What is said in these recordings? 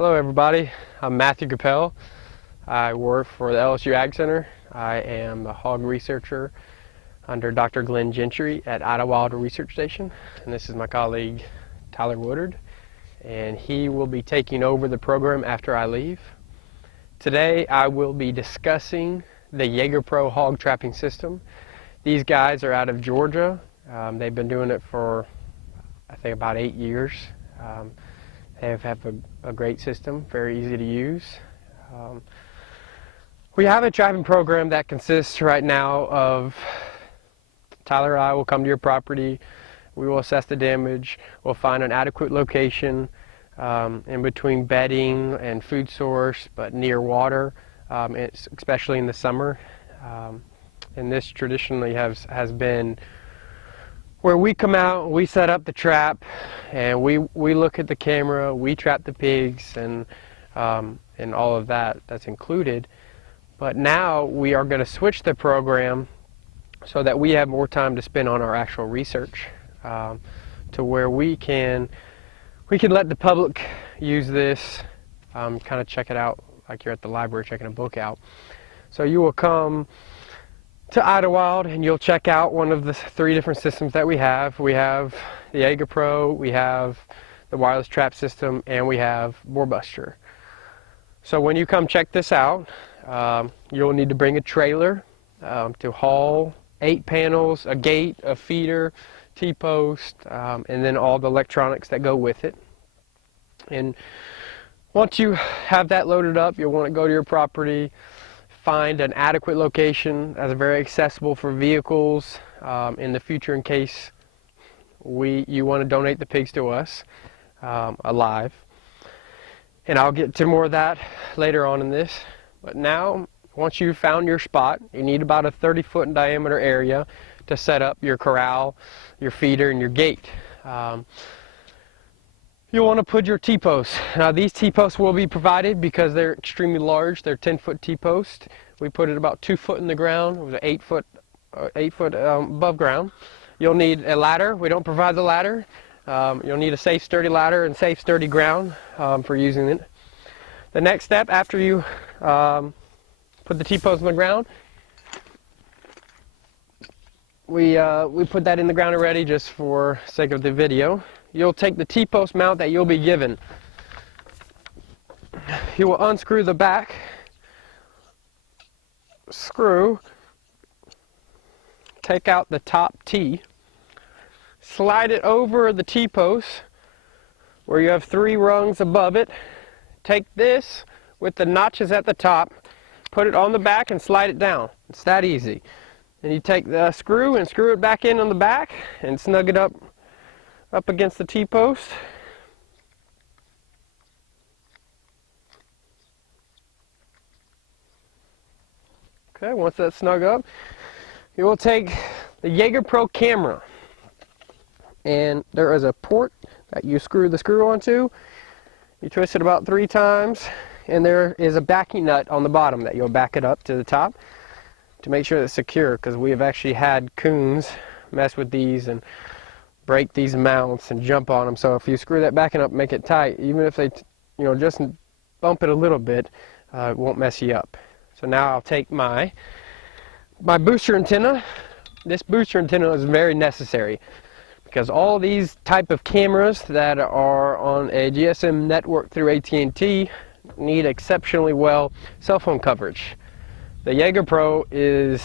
Hello everybody, I'm Matthew Capelle. I work for the LSU AgCenter. I am a hog researcher under Dr. Glenn Gentry at Jones-Idlewild Research Station. And this is my colleague Tyler Woodard, and he will be taking over the program after I leave. Today I will be discussing the Jager Pro hog trapping system. These guys are out of Georgia. They've been doing it for I think about 8 years. They have a great system, very easy to use. We have a trapping program that consists right now of Tyler and I will come to your property, we will assess the damage, we'll find an adequate location in between bedding and food source, but near water, especially in the summer. And this traditionally has been where we come out, we set up the trap, and we look at the camera, we trap the pigs, and all of that's included. But now we are going to switch the program so that we have more time to spend on our actual research, to where we can let the public use this, kind of check it out like you're at the library checking a book out. So you will come to Idlewild and you'll check out one of the 3 different systems that we have. We have the Jager Pro, we have the wireless trap system, and we have Boarbuster. So when you come check this out, you'll need to bring a trailer to haul 8 panels, a gate, a feeder, T-post, and then all the electronics that go with it. And once you have that loaded up, you'll want to go to your property, find an adequate location that's very accessible for vehicles in the future in case you want to donate the pigs to us alive. And I'll get to more of that later on in this. But now, once you've found your spot, you need about a 30-foot in diameter area to set up your corral, your feeder, and your gate. You'll want to put your T-posts. Now these T-posts will be provided because they're extremely large. They're 10-foot T-posts. We put it about 2 foot in the ground. It was 8 foot above ground. You'll need a ladder. We don't provide the ladder. You'll need a safe, sturdy ladder and safe, sturdy ground for using it. The next step after you put the T-posts in the ground, we put that in the ground already just for sake of the video. You'll take the T-post mount that you'll be given. You will unscrew the back screw, take out the top T, slide it over the T-post where you have 3 rungs above it. Take this with the notches at the top, put it on the back and slide it down. It's that easy. And you take the screw and screw it back in on the back and snug it up against the T-post. Okay, once that's snug up, you will take the Jager Pro camera, and there is a port that you screw the screw onto. You twist it about 3 times, and there is a backing nut on the bottom that you'll back it up to the top to make sure it's secure, because we have actually had coons mess with these and break these mounts and jump on them. So if you screw that backing up, make it tight, even if they just bump it a little bit, it won't mess you up. So now I'll take my booster antenna. This booster antenna is very necessary because all these type of cameras that are on a GSM network through AT&T need exceptionally well cell phone coverage. The Jager Pro is,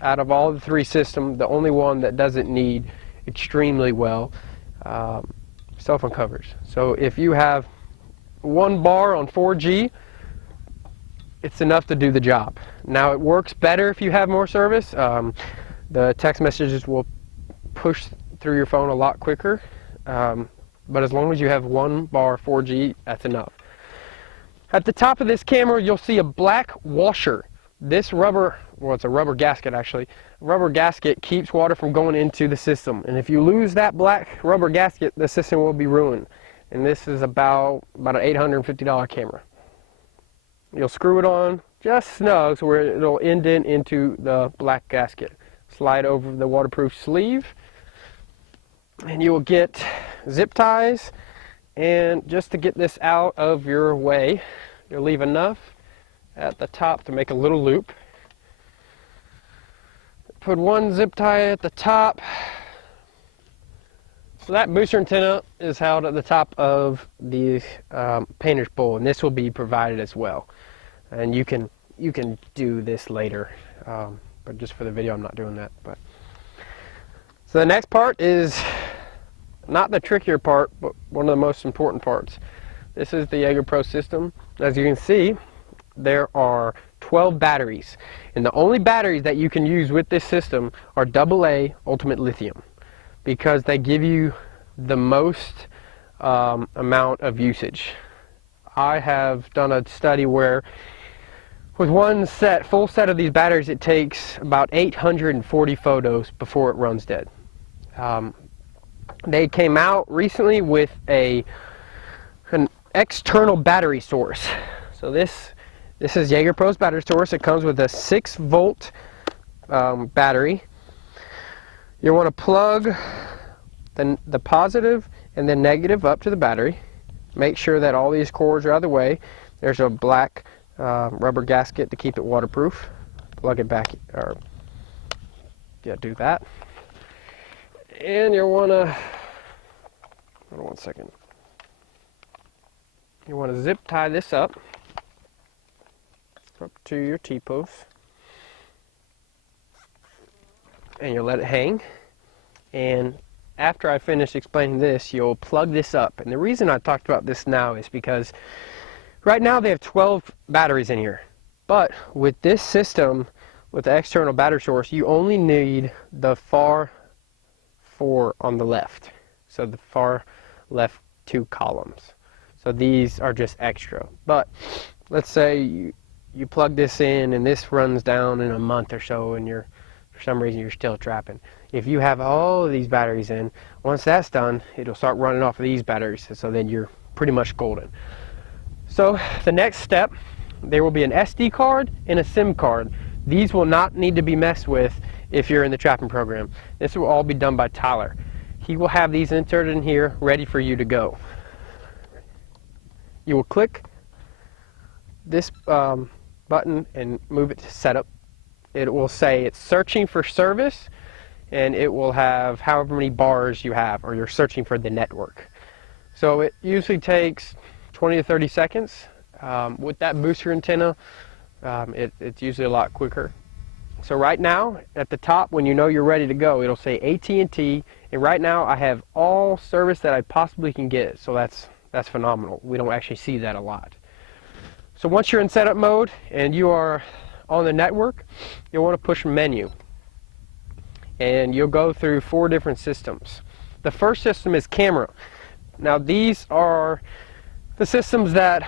out of all the 3 systems, the only one that doesn't need extremely well cell phone coverage. So if you have 1 bar on 4G, it's enough to do the job. Now it works better if you have more service. The text messages will push through your phone a lot quicker, but as long as you have 1 bar 4G, that's enough. At the top of this camera, you'll see a black washer. This rubber, well, it's a rubber gasket actually. A rubber gasket keeps water from going into the system, and if you lose that black rubber gasket, the system will be ruined. And this is about an $850 camera. You'll screw it on just snug so where it'll indent into the black gasket. Slide over the waterproof sleeve, and you will get zip ties And just to get this out of your way, you'll leave enough at the top to make a little loop. Put one zip tie at the top. So that booster antenna is held at the top of the painter's bowl, and this will be provided as well. And you can do this later, but just for the video I'm not doing that. But so the next part is not the trickier part, but one of the most important parts. This is the Jager Pro system. As you can see, there are 12 batteries, and the only batteries that you can use with this system are AA Ultimate Lithium, because they give you the most amount of usage. I have done a study where with one full set of these batteries, it takes about 840 photos before it runs dead. They came out recently with an external battery source. So this is Jager Pro's battery source. It comes with a 6-volt battery. You want to plug the positive and the negative up to the battery. Make sure that all these cords are out of the way. There's a black rubber gasket to keep it waterproof. Plug it back, or yeah, do that. And you want to, hold on one second. You want to zip tie this up to your T-post, and you'll let it hang. And after I finish explaining this, you'll plug this up. And the reason I talked about this now is because right now they have 12 batteries in here, but with this system, with the external battery source, you only need the far 4 on the left. So the far left 2 columns. So these are just extra. But let's say you plug this in and this runs down in a month or so, and for some reason you're still trapping. If you have all of these batteries in, once that's done, it'll start running off of these batteries, so then you're pretty much golden. So the next step, there will be an SD card and a SIM card. These will not need to be messed with if you're in the trapping program. This will all be done by Tyler. He will have these inserted in here, ready for you to go. You will click this button and move it to setup. It will say it's searching for service, and it will have however many bars you have, or you're searching for the network. So it usually takes 20 to 30 seconds. With that booster antenna, it's usually a lot quicker. So right now, at the top, when you know you're ready to go, it'll say AT&T, and right now I have all service that I possibly can get, so that's phenomenal. We don't actually see that a lot. So once you're in setup mode and you are on the network, you'll want to push menu, and you'll go through 4 different systems. The first system is camera. Now these are the systems that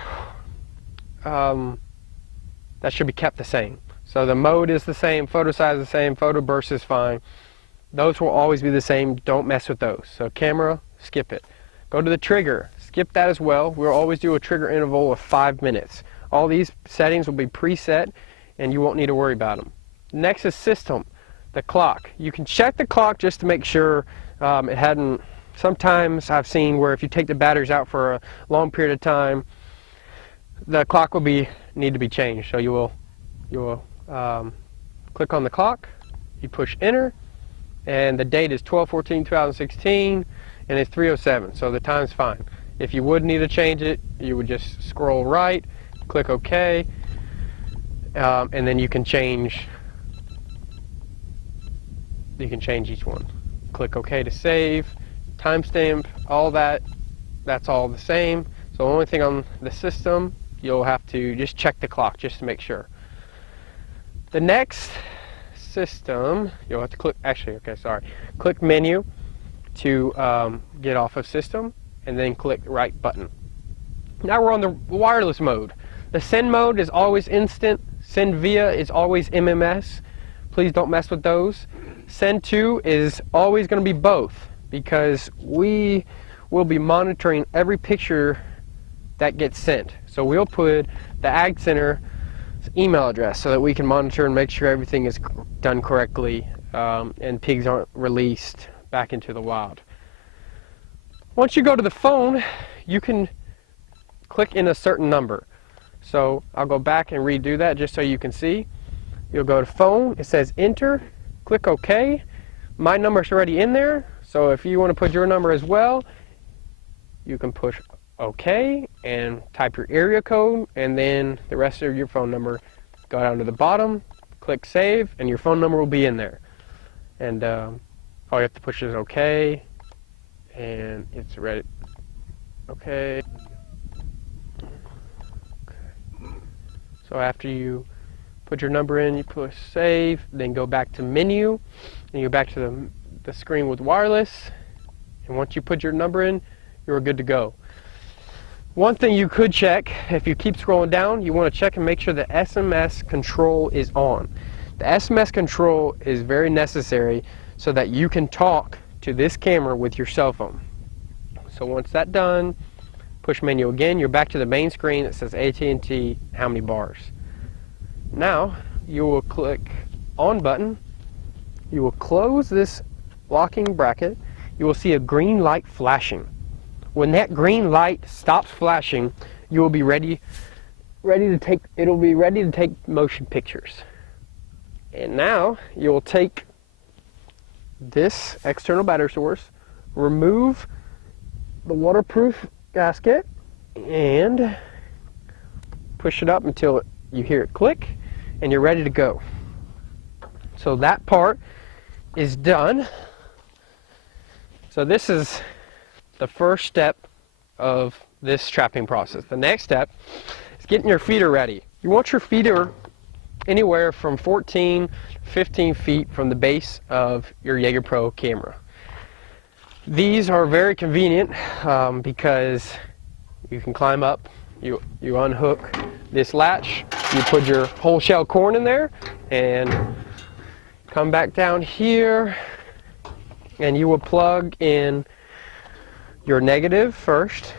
should be kept the same. So the mode is the same, photo size is the same, photo burst is fine. Those will always be the same. Don't mess with those. So camera, skip it. Go to the trigger, skip that as well. We'll always do a trigger interval of 5 minutes. All these settings will be preset, and you won't need to worry about them. Next is system, the clock. You can check the clock just to make sure it hadn't. Sometimes I've seen where if you take the batteries out for a long period of time, the clock will need to be changed. So you will click on the clock, you push enter, and the date is 12/14/2016, and it's 3:07, so the time's fine. If you would need to change it, you would just scroll right, click OK, and then you can change each one. Click OK to save, timestamp, all that's all the same. So the only thing on the system, you'll have to just check the clock just to make sure. The next system, you'll have to click menu to get off of system, and then click right button. Now we're on the wireless mode. The send mode is always instant. Send via is always MMS. Please don't mess with those. Send to is always going to be both, because we will be monitoring every picture that gets sent. So we'll put the AgCenter email address so that we can monitor and make sure everything is done correctly, and pigs aren't released back into the wild. Once you go to the phone, you can click in a certain number. So I'll go back and redo that just so you can see. You'll go to phone, it says enter, click OK. My number's already in there, so if you want to put your number as well, you can push OK and type your area code, and then the rest of your phone number. Go down to the bottom, click save, and your phone number will be in there. And all you have to push is OK, and it's ready. OK. So after you put your number in, you push save, then go back to menu, and you go back to the screen with wireless, and once you put your number in, you're good to go. One thing you could check, if you keep scrolling down, you want to check and make sure the SMS control is on. The SMS control is very necessary so that you can talk to this camera with your cell phone. So once that's done, push menu again, you're back to the main screen that says AT&T, how many bars. Now, you will click on button, you will close this locking bracket, you will see a green light flashing. When that green light stops flashing, you will be ready to take motion pictures. And now, you will take this external battery source, remove the waterproof gasket, and push it up until you hear it click, and you're ready to go. So that part is done. So this is the first step of this trapping process. The next step is getting your feeder ready. You want your feeder anywhere from 14 to 15 feet from the base of your Jager Pro camera. These are very convenient because you can climb up, you unhook this latch, you put your whole shell corn in there, and come back down here, and you will plug in your negative first,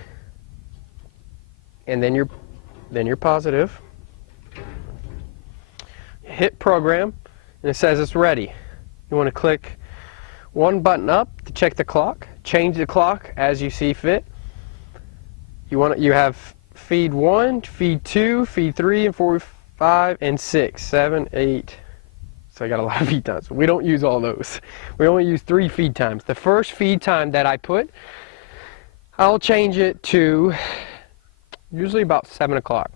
and then your positive. Hit program, and it says it's ready. You want to click one button up to check the clock, change the clock as you see fit. You have feed 1, feed 2, feed 3, and 4, 5, and 6, 7, 8. So I got a lot of feed times. We don't use all those. We only use 3 feed times. The first feed time that I put, I'll change it to usually about 7 o'clock,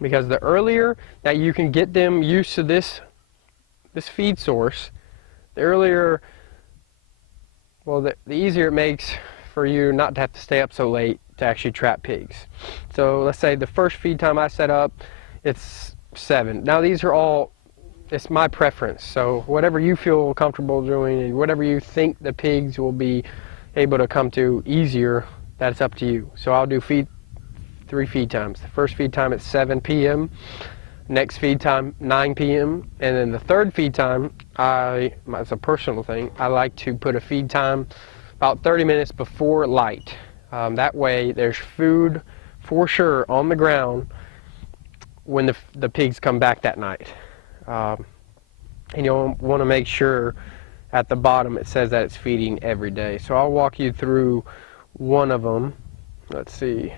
because the earlier that you can get them used to this feed source, the earlier, well, the easier it makes for you not to have to stay up so late to actually trap pigs. So let's say the first feed time I set up, it's 7. Now these are all, it's my preference, so whatever you feel comfortable doing and whatever you think the pigs will be able to come to easier, that's up to you. So I'll do 3 feed times. The first feed time at 7 p.m., next feed time 9 p.m., and then the third feed time, it's a personal thing, I like to put a feed time about 30 minutes before light. That way there's food for sure on the ground when the pigs come back that night. And you'll want to make sure at the bottom it says that it's feeding every day. So I'll walk you through one of them. Let's see.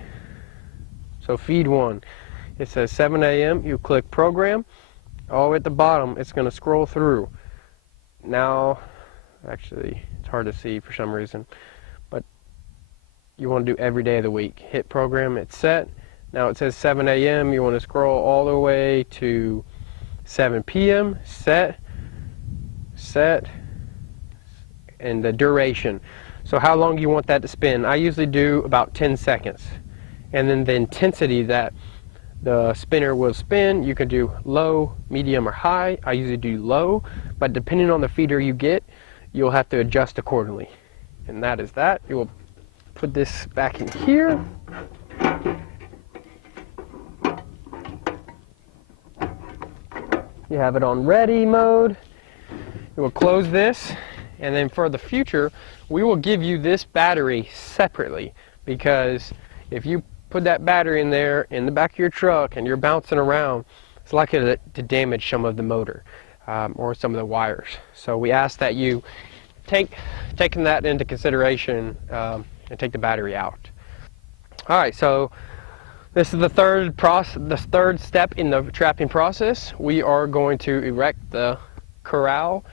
So feed 1, it says 7 a.m. You click program. All the way at the bottom, it's going to scroll through. Now, actually, it's hard to see for some reason, but you want to do every day of the week. Hit program, it's set. Now it says 7 a.m. You want to scroll all the way to 7 p.m. Set, and the duration. So how long you want that to spin? I usually do about 10 seconds. And then the intensity that the spinner will spin, you can do low, medium, or high. I usually do low, but depending on the feeder you get, you'll have to adjust accordingly. And that is that. You will put this back in here. You have it on ready mode. You will close this, and then for the future, we will give you this battery separately, because if you put that battery in there in the back of your truck and you're bouncing around, it's likely to damage some of the motor or some of the wires. So we ask that you taking that into consideration and take the battery out. All right, so this is the third step in the trapping process. We are going to erect the corral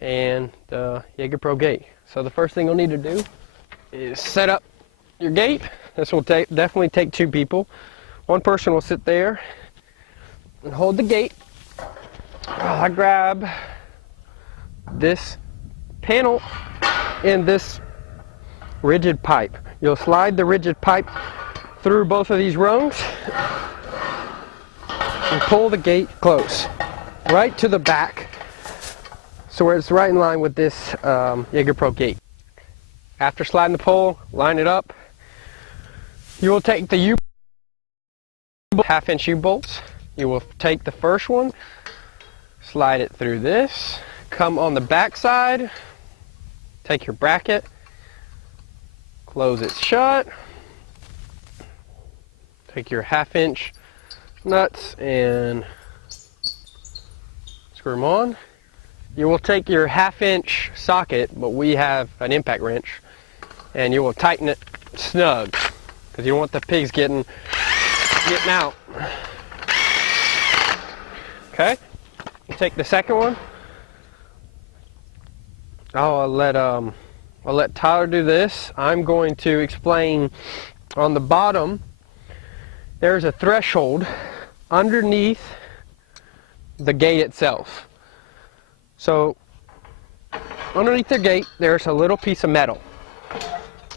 and the Jager Pro gate. So the first thing you'll need to do is set up your gate. This will definitely take 2 people. One person will sit there and hold the gate. I grab this panel and this rigid pipe. You'll slide the rigid pipe through both of these rungs and pull the gate close, right to the back, so where it's right in line with this Jager Pro gate. After sliding the pole, line it up. You will take the half-inch U-bolts. You will take the first one, slide it through this, come on the back side, take your bracket, close it shut, take your half-inch nuts and screw them on. You will take your half-inch socket, but we have an impact wrench, and you will tighten it snug because you don't want the pigs getting out. Okay, you take the second one. I'll let Tyler do this. I'm going to explain on the bottom. There's a threshold underneath the gate itself. So underneath the gate, there's a little piece of metal.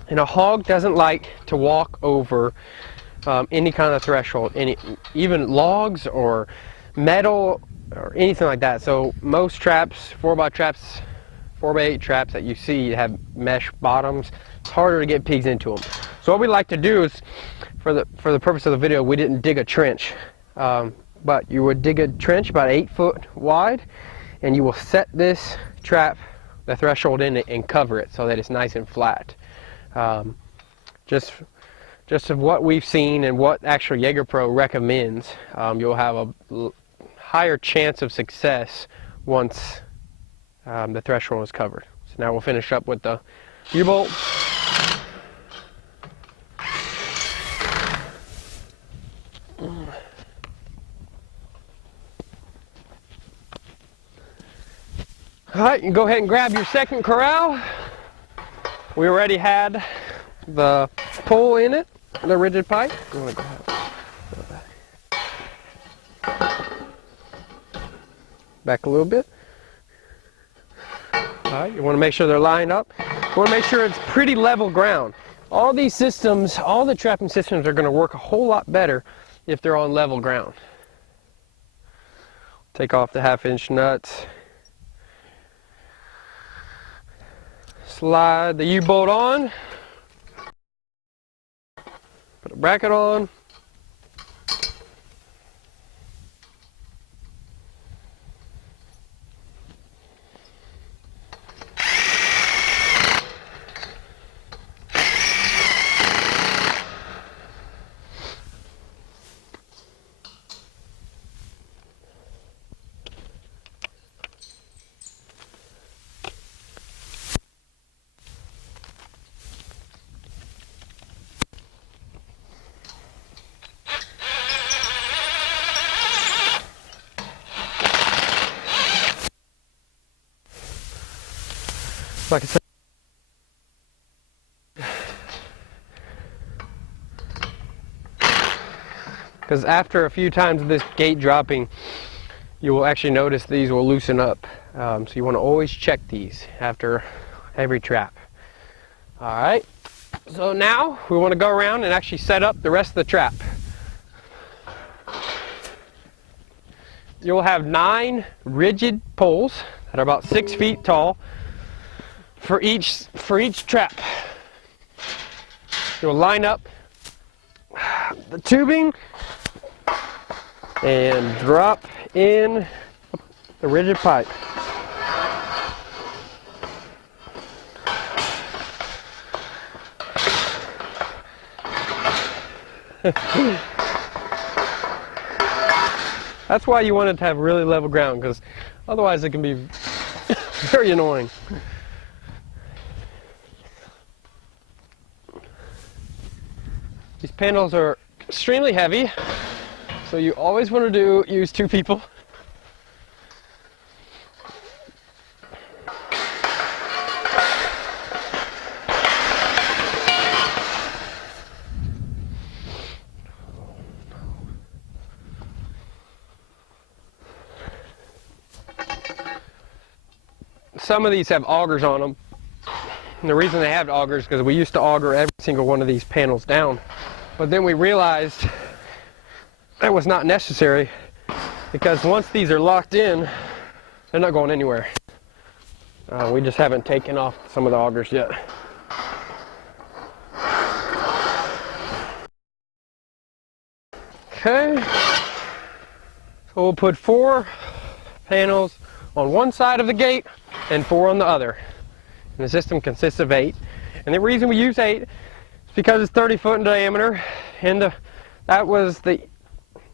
And a hog doesn't like to walk over any kind of threshold, even logs or metal or anything like that. So most traps, 4x8 traps that you see have mesh bottoms. It's harder to get pigs into them. So what we like to do is, for the purpose of the video, we didn't dig a trench, but you would dig a trench about 8 foot wide, and you will set this trap, the threshold in it, and cover it so that it's nice and flat. Just of what we've seen and what actually Jager Pro recommends, you'll have a higher chance of success once the threshold is covered. So now we'll finish up with the U-bolt. Alright, you can go ahead and grab your second corral. We already had the pole in it, the rigid pipe. I'm gonna go ahead. Back a little bit. Alright, you want to make sure they're lined up. You want to make sure it's pretty level ground. All these systems, all the trapping systems are going to work a whole lot better if they're on level ground. Take off the half-inch nuts. Slide the U-bolt on. Put a bracket on. Like I said, because after a few times of this gate dropping, you will actually notice these will loosen up. So you want to always check these after every trap. All right, so now we want to go around and actually set up the rest of the trap. You'll have 9 rigid poles that are about 6 feet tall for each trap. You'll line up the tubing and drop in the rigid pipe. That's why you want it to have really level ground, because otherwise it can be very annoying. These panels are extremely heavy, so you always want to use 2 people. Some of these have augers on them. And the reason they have augers is because we used to auger every single one of these panels down. But then we realized that was not necessary, because once these are locked in, they're not going anywhere. We just haven't taken off some of the augers yet. Okay, so we'll put 4 panels on one side of the gate and 4 on the other. And the system consists of 8. And the reason we use 8 is because it's 30 foot in diameter, and that was the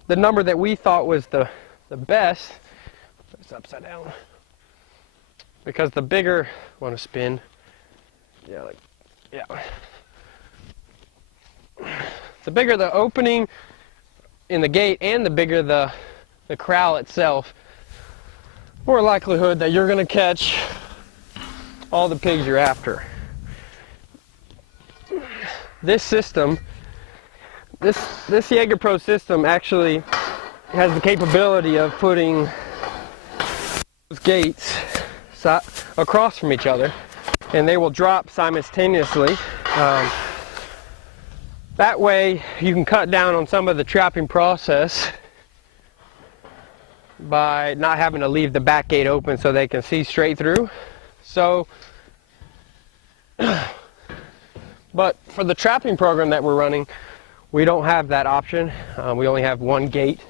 number that we thought was the best. It's upside down. Because the bigger, want to spin, the bigger the opening in the gate and the bigger the corral itself, more likelihood that you're going to catch all the pigs you're after. This system, this Jager Pro system actually has the capability of putting those gates across from each other, and they will drop simultaneously. That way you can cut down on some of the trapping process by not having to leave the back gate open so they can see straight through. So, but for the trapping program that we're running, we don't have that option. We only have 1 gate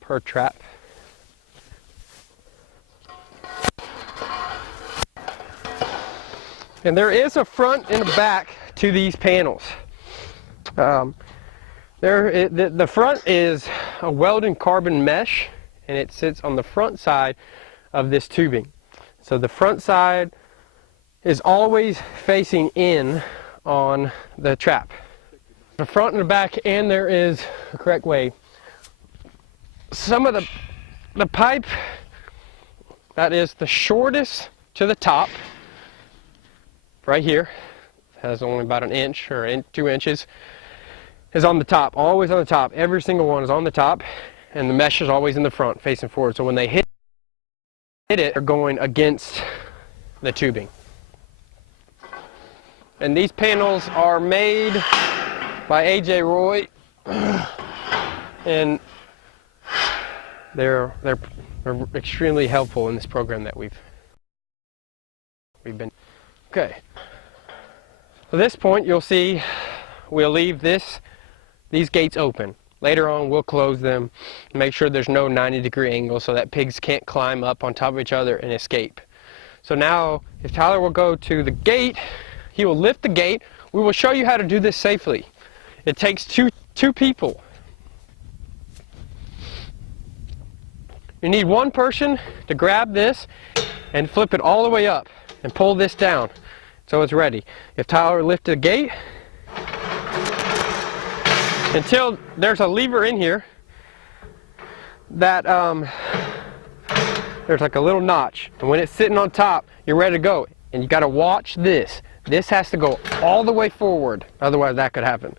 per trap. And there is a front and a back to these panels. The front is a welded carbon mesh, and it sits on the front side of this tubing. So the front side is always facing in on the trap. The front and the back, and there is a correct way. Some of the pipe that is the shortest to the top, right here, has only about 1 inch or 2 inches, is on the top, always on the top. Every single one is on the top, and the mesh is always in the front, facing forward. So when they hit it, they're going against the tubing. And these panels are made by AJ Roy, and they're extremely helpful in this program that we've been. Okay. At this point, you'll see we'll leave these gates open. Later on, we'll close them, make sure there's no 90-degree angle so that pigs can't climb up on top of each other and escape. So now, if Tyler will go to the gate, he will lift the gate. We will show you how to do this safely. It takes two people. You need 1 person to grab this and flip it all the way up and pull this down so it's ready. If Tyler lifted the gate, until there's a lever in here that there's like a little notch, and when it's sitting on top, you're ready to go. And you got to watch this. This has to go all the way forward, otherwise that could happen.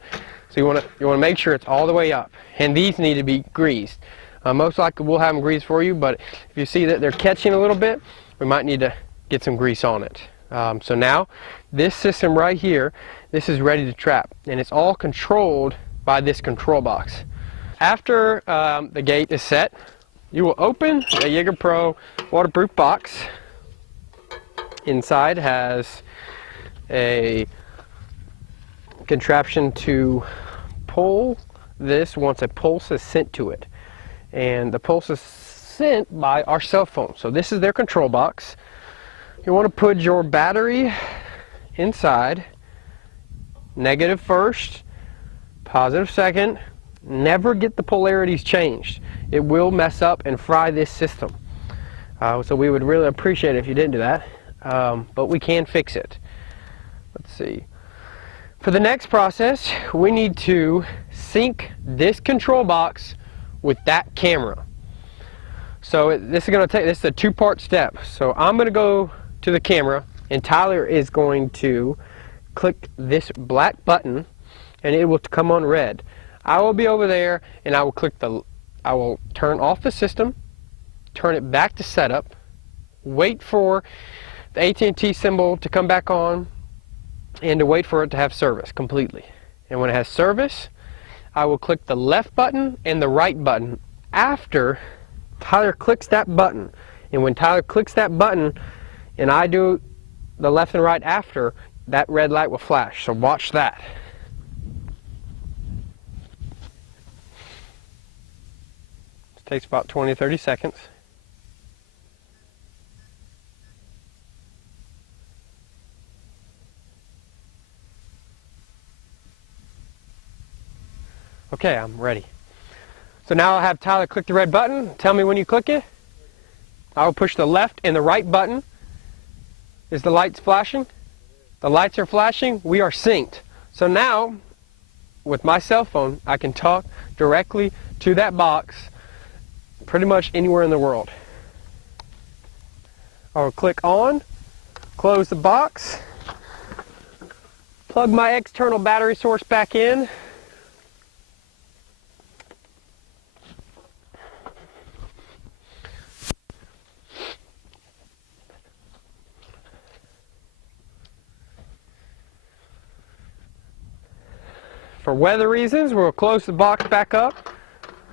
So you want to make sure it's all the way up, and these need to be greased. Most likely we'll have them greased for you, but if you see that they're catching a little bit, we might need to get some grease on it. So now this system right here, this is ready to trap, and it's all controlled by this control box. After the gate is set, you will open a Jager Pro waterproof box. Inside has a contraption to pull this once a pulse is sent to it, and the pulse is sent by our cell phone. So this is their control box. You want to put your battery inside, negative first, positive second. Never get the polarities changed. It will mess up and fry this system. So we would really appreciate it if you didn't do that, but we can fix it. Let's see. For the next process, we need to sync this control box with that camera. So this is a two-part step. So I'm going to go to the camera, and Tyler is going to click this black button, and it will come on red. I will be over there, and I will turn off the system, turn it back to setup, wait for the AT&T symbol to come back on, and to wait for it to have service completely. And when it has service, I will click the left button and the right button after Tyler clicks that button. And when Tyler clicks that button and I do the left and right after, that red light will flash. So watch that. It takes about 20-30 seconds. Okay, I'm ready. So now I'll have Tyler click the red button. Tell me when you click it. I'll push the left and the right button. Is the lights flashing? The lights are flashing. We are synced. So now, with my cell phone, I can talk directly to that box pretty much anywhere in the world. I'll click on, close the box, plug my external battery source back in. For weather reasons, we'll close the box back up,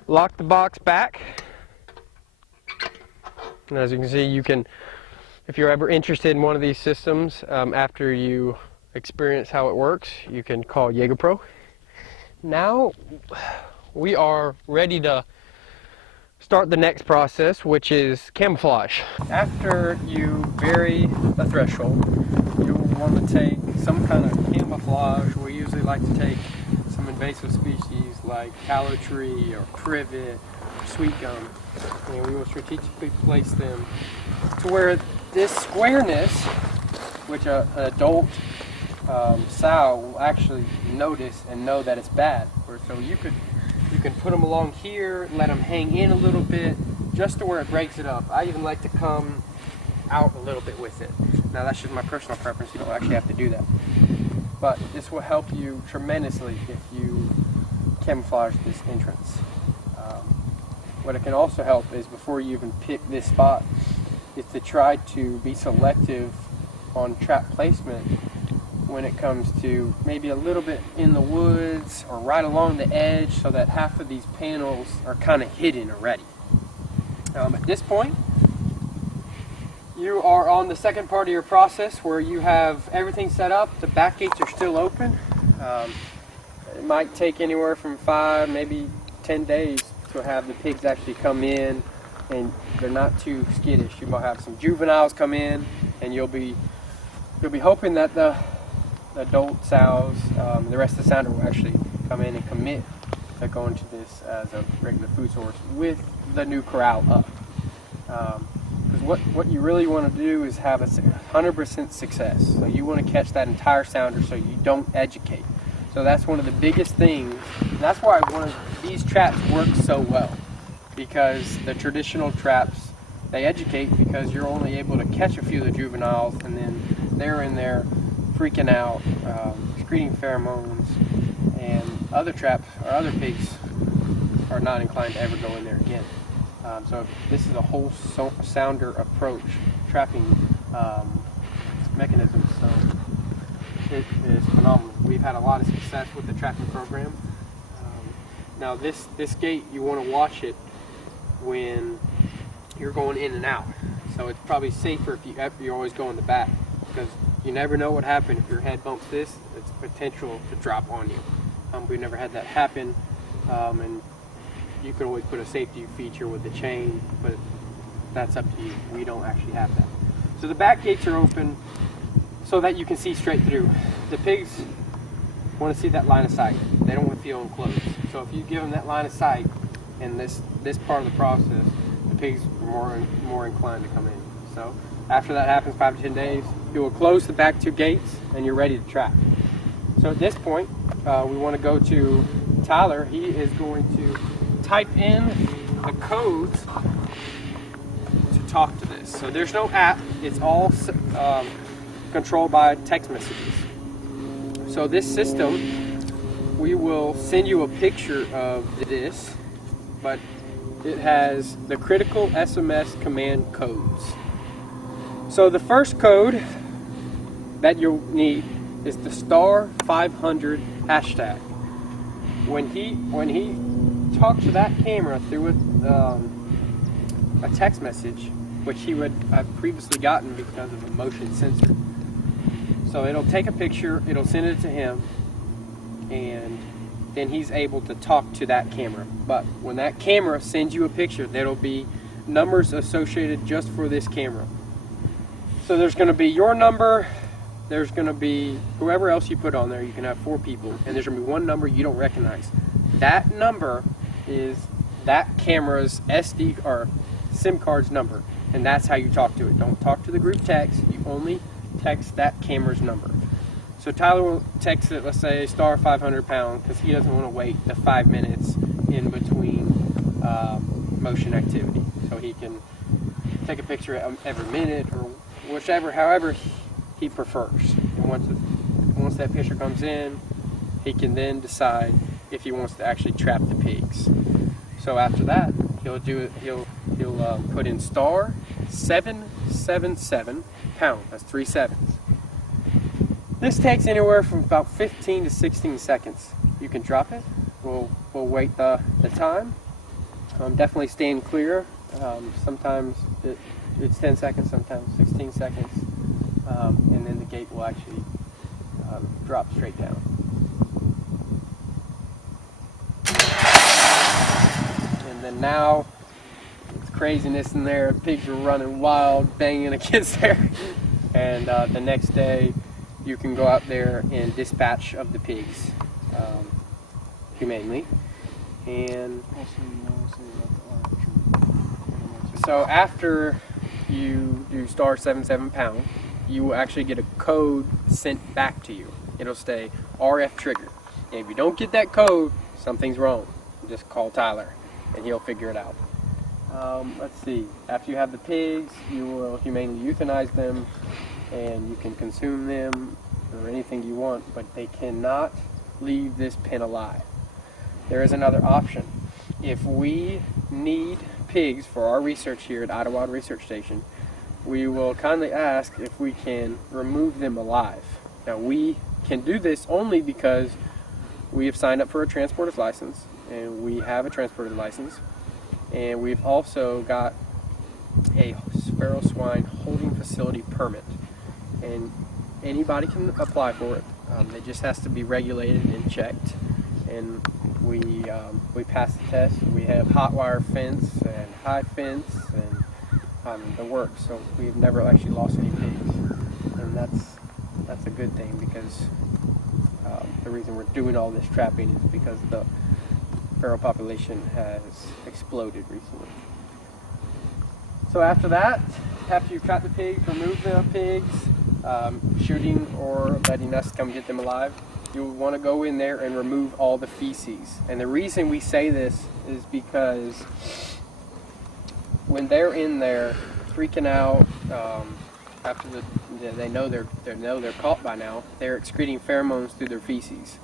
lock the box back. And as you can see, you can, if you're ever interested in one of these systems, after you experience how it works, you can call Jager Pro. Now we are ready to start the next process, which is camouflage. After you vary a threshold, you'll want to take some kind of camouflage. We usually like to take some invasive species like tallow tree or privet or sweet gum, and we will strategically place them to where this squareness, which an adult sow will actually notice and know that it's bad. So you can put them along here, let them hang in a little bit, just to where it breaks it up. I even like to come out a little bit with it. Now that's just my personal preference. You don't actually have to do that. But this will help you tremendously if you camouflage this entrance. What it can also help is, before you even pick this spot, is to try to be selective on trap placement when it comes to maybe a little bit in the woods or right along the edge, so that half of these panels are kind of hidden already. At this point, you are on the second part of your process where you have everything set up. The back gates are still open. It might take anywhere from 5, maybe 10 days to have the pigs actually come in, and they're not too skittish. You might have some juveniles come in, and you'll be hoping that the adult sows, the rest of the sounder will actually come in and commit to going to this as a regular food source with the new corral up. Because what you really want to do is have a 100% success. So you want to catch that entire sounder so you don't educate. So that's one of the biggest things. And that's why these traps work so well. Because the traditional traps, they educate because you're only able to catch a few of the juveniles, and then they're in there freaking out, excreting pheromones, and other traps or other pigs are not inclined to ever go in there again. So this is a whole sounder approach, trapping mechanism. So it is phenomenal. We've had a lot of success with the trapping program. Now this gate, you want to watch it when you're going in and out. So it's probably safer if you always go in the back, because you never know what happens. If your head bumps this, it's potential to drop on you. We've never had that happen, and you can always put a safety feature with the chain, but that's up to you. We don't actually have that. So the back gates are open so that you can see straight through. The pigs want to see that line of sight. They don't want to feel enclosed. So if you give them that line of sight in this part of the process, the pigs are more inclined to come in. So after that happens, 5 to 10 days, you will close the back 2 gates and you're ready to trap. So at this point, we want to go to Tyler. He is going to type in the codes to talk to this. So there's no app. It's all controlled by text messages. So this system, we will send you a picture of this, but it has the critical SMS command codes. So the first code that you'll need is the star 500 hashtag. When he talks to that camera through a text message, which he would have previously gotten because of a motion sensor. So it'll take a picture, it'll send it to him, and then he's able to talk to that camera. But when that camera sends you a picture, there'll be numbers associated just for this camera. So there's going to be your number, there's going to be whoever else you put on there. You can have 4 people, and there's going to be one number you don't recognize. That number is that camera's SD or SIM card's number, and that's how you talk to it. Don't talk to the group text, you only text that camera's number. So Tyler will text it, let's say star 500 pound, because he doesn't want to wait the 5 minutes in between motion activity. So he can take a picture every minute or whichever, however he prefers. And once that picture comes in, he can then decide if he wants to actually trap the pigs. So after that, he'll put in star 777 pound. That's 3 sevens. This takes anywhere from about 15 to 16 seconds. You can drop it. We'll wait the time. Definitely staying clear. Sometimes it's 10 seconds, sometimes 16 seconds. And then the gate will actually drop straight down. And then now, it's craziness in there. Pigs are running wild, banging against there. And the next day, you can go out there and dispatch of the pigs humanely. And so after you do star 77 pound, you will actually get a code sent back to you. It'll say RF trigger. And if you don't get that code, something's wrong. Just call Tyler and he'll figure it out. Let's see. After you have the pigs, you will humanely euthanize them, and you can consume them or anything you want, but they cannot leave this pen alive. There is another option. If we need pigs for our research here at Idlewild Research Station, we will kindly ask if we can remove them alive. Now, we can do this only because we have signed up for a transporter's license, and we have a transporter's license, and we've also got a feral swine holding facility permit, and anybody can apply for it. It just has to be regulated and checked, and we pass the test. We have hot wire fence and high fence and the works, so we've never actually lost any pigs, and that's a good thing, because the reason we're doing all this trapping is because the feral population has exploded recently. So after that, after you've trapped the pigs, remove the pigs, shooting or letting us come get them alive, you'll want to go in there and remove all the feces. And the reason we say this is because when they're in there freaking out, after they know they're caught by now, they're excreting pheromones through their feces.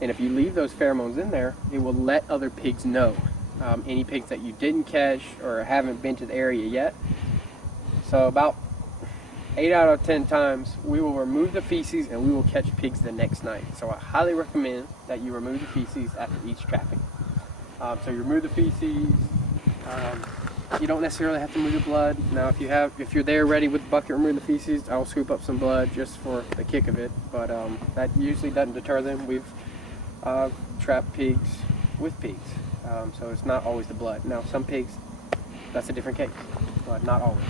And if you leave those pheromones in there, it will let other pigs know. Any pigs that you didn't catch or haven't been to the area yet. So about 8 out of 10 times, we will remove the feces and we will catch pigs the next night. So I highly recommend that you remove the feces after each trapping. So you remove the feces. You don't necessarily have to remove the blood. Now, if you're there ready with the bucket, remove the feces. I'll scoop up some blood just for the kick of it. But that usually doesn't deter them. We've trapped pigs with pigs. So it's not always the blood. Now, some pigs, that's a different case, but not always.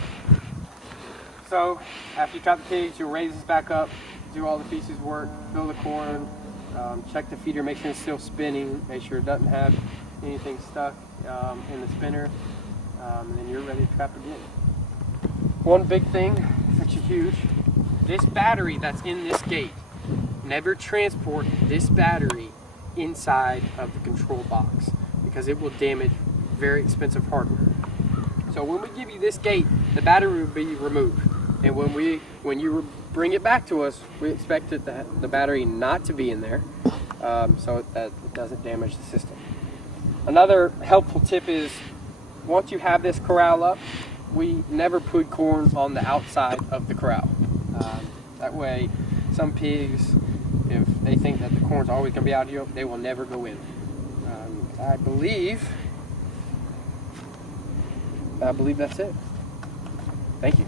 So after you trap the pigs, you'll raise this back up, do all the feces work, fill the corn, check the feeder, make sure it's still spinning, make sure it doesn't have anything stuck in the spinner, and then you're ready to trap again. One big thing, which is huge, this battery that's in this gate never transport this battery inside of the control box because it will damage very expensive hardware. So when we give you this gate, the battery will be removed, and when you bring it back to us, we expect the battery not to be in there, so that it doesn't damage the system. Another helpful tip is, once you have this corral up, we never put corn on the outside of the corral. That way, some pigs, if they think that the corn's always going to be out here, they will never go in. I believe that's it. Thank you.